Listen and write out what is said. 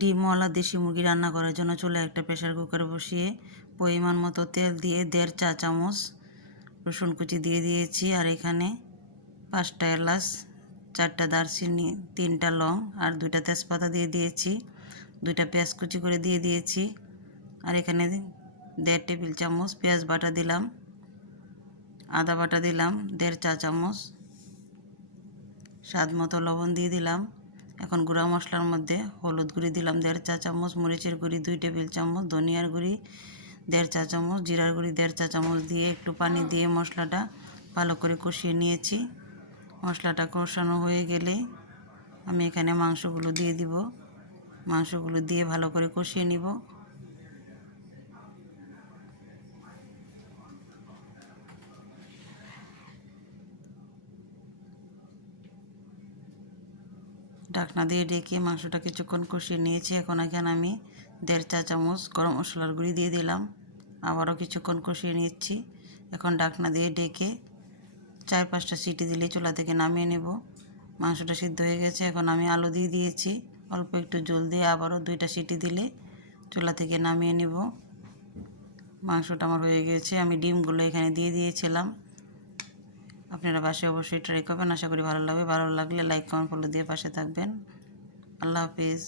ডিমওয়ালা দেশি মুরগি রান্না করার জন্য চুলায় একটা প্রেসার কুকার বসিয়ে পরিমাণ মতো তেল দিয়ে 1.5 চা চামচ রসুন কুচি দিয়ে দিয়েছি। আর এখানে 5টা এলাচ, 4টা দারচিনি, 3টা লং আর 2টা তেজপাতা দিয়ে দিয়েছি। 2টা পেঁয়াজ কুচি করে দিয়ে দিয়েছি। আর এখানে 1.5 টেবিল চামচ পেঁয়াজ বাটা দিলাম। আদা বাটা দিলাম 1.5 চা চামচ। স্বাদ মতো লবণ দিয়ে দিলাম। এখন গুঁড়া মশলার মধ্যে হলুদ গুঁড়ি দিলাম 1.5 চা চামচ, মরিচের গুঁড়ি 2 টেবিল চামচ, ধনিয়ার গুঁড়ি 1.5 চা চামচ, জিরার গুঁড়ি 1.5 চা চামচ দিয়ে একটু পানি দিয়ে মশলাটা ভালো করে কষিয়ে নিয়েছি। মশলাটা কষানো হয়ে গেলে আমি এখানে মাংসগুলো দিয়ে দিব। মাংসগুলো দিয়ে ভালো করে কষিয়ে নিব। ঢাকনা দিয়ে ঢেকে মাংসটা কিছুক্ষণ কষিয়ে নিয়েছি। এখন এখানে আমি 1.5 চা চামচ গরম মশলার গুঁড়ি দিয়ে দিলাম। আবারও কিছুক্ষণ কষিয়ে নিচ্ছি। এখন ঢাকনা দিয়ে ঢেকে 4-5টা সিটি দিলে চুলা থেকে নামিয়ে নেব। মাংসটা সিদ্ধ হয়ে গেছে। এখন আমি আলু দিয়ে দিয়েছি। অল্প একটু জল দিয়ে আবারও 2টা সিটি দিলে চুলা থেকে নামিয়ে নেব। মাংসটা আমার হয়ে গেছে। আমি ডিমগুলো এখানে দিয়ে দিয়েছিলাম। আপনারা বাসায় অবশ্যই ট্রাই করবেন। আশা করি ভালো লাগবে। ভালো লাগলে লাইক, কমেন্ট, ফলো দিয়ে পাশে থাকবেন। আল্লাহ হাফিজ।